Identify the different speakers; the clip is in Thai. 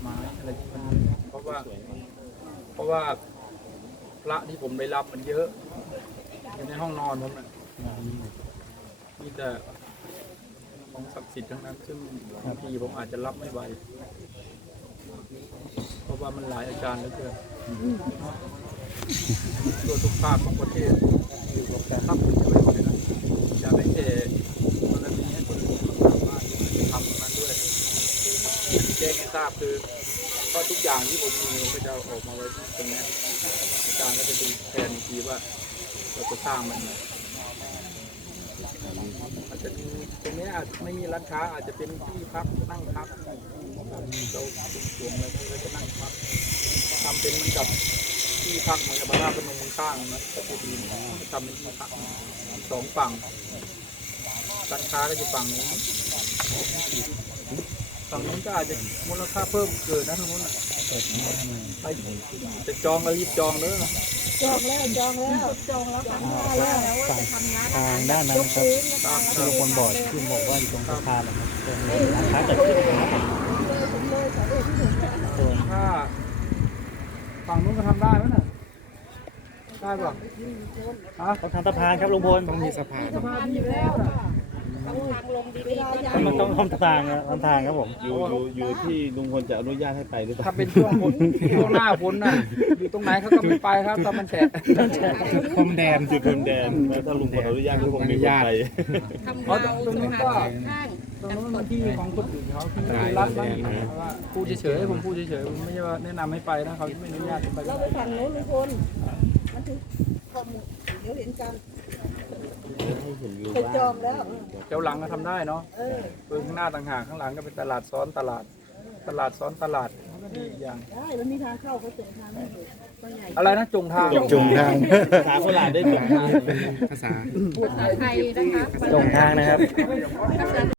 Speaker 1: ไม้อะไรที่มันเพราะว่าเพราะว่าพระที่ผมได้รับมันเยอะอยู่ในห้องนอนผมน่ะมีแต่ของศักดิ์สิทธิ์ทั้งนั้นซึ่งบางทีผมอาจจะรับไม่ไหวเพราะว่ามันหลายอาจารย์เหลือเกินทั่วทุกภาคของประเทศอยู่กับแต่ทับมันจะไม่ไหวนะจะไม่แค่คนละนี้ให้คนอื่นทำบ้านทำตรงนั้นด้วยที่ แจ้งให้ทราบคือเพราะทุกอย่างที่ผมมีผมก็จะเอาออกมาไว้ที่ตรงนี้อาจารย์ก็จะดูแทนอีกทีว่าเราจะสร้างมันอาจจะมีตรงนี้อาจจะไม่มีร้านค้าอาจจะเป็นที่พักนั่งพักเราสวงอะไรเราจะนั่งพักทำเป็นเหมือนกับที่พักเหมือนกับพระราชพนมข้างนะก็จะดีทำเป็นที่พักสองฝั่งร้านค้าก็จะฝั่งนี้ ฝั่งนู้นก็อาจจะมูลค่าเพิ่มเกินนะทางนู้นน่ะไปจะจองก็รีบจองเลย
Speaker 2: จองแล้วจองแล้วจองแล้วค่ะแล้วว่าจะทำร้านอา
Speaker 3: ทา
Speaker 2: หาร
Speaker 3: งด้านนั้นนะครับ
Speaker 2: พื้นนะคะ
Speaker 3: ที่ลุงพลบอกที่บอกว่าอยู่ตรงสะพานนะครับตรงร้านค้าเกิดขึ้นนะครับ
Speaker 2: ผมเลยขอเลยที่หนึ่ง
Speaker 3: ส่วน
Speaker 1: ถ้าฝั่งนู้นก็ทำได้ไหมน่ะได้ป่ะฮะ
Speaker 3: เขาทำสะพานครับลุงพล
Speaker 4: ต้องมีสะพาน
Speaker 1: สภาพดีแล้วน่ะ
Speaker 2: ทางลงดีๆก็ยัง
Speaker 3: มันต้องทำสะพานครับทำทางครับผม
Speaker 4: อยู่อยู่อยู่ที่ลุงพลจะอนุญาตให้ไปหรือเปล่า
Speaker 1: ถ้าเป็นช่วงฝนช่วงหน้าฝนน่ะอยู่ตรงไหนเขาก็ไม่ไปครับถ้ามันแฉะ
Speaker 4: จุดพรมแดนจุดพรมแดนแล้วถ้าลุงพลอนุญาตก็คงมีคนไป
Speaker 2: ทำ
Speaker 1: เพราะ
Speaker 2: เรา
Speaker 1: ตรงนู้นก็
Speaker 2: ข้าง
Speaker 1: ตรงนู้นมันที่ของคนอื่นเขาที่รัฐมันว่าพูดเฉยๆผมพูดเฉยๆผมไม่ใช่ว่าแนะนำให้ไปนะเขาไม่อนุญาตให้ไป
Speaker 2: เราไปฝั่งโน้นลุงพลมันถึงข้อมูลเดี๋ยวเห็นกัน
Speaker 4: ให้เห็นวิว
Speaker 2: ไปจองแล้ว
Speaker 1: เจ้าหลังก็ทำได้เนาะ
Speaker 2: เออ
Speaker 1: เพิ่งข้างหน้าต่างหากข้างหลังก็เป็นตลาดซ้อนตลาด ตลาดซ้อนตลาดมันก็ดีอีกอย่าง
Speaker 2: ได้มันมีทางเข้าเขาเจอทางไม่ถูกตัวใหญ่
Speaker 1: อะไรนะจงทาง
Speaker 3: จงทาง
Speaker 4: ภาษาโคราชได้จบทางภาษา
Speaker 2: ภาษาไทยนะคะ
Speaker 3: จงทางนะครับ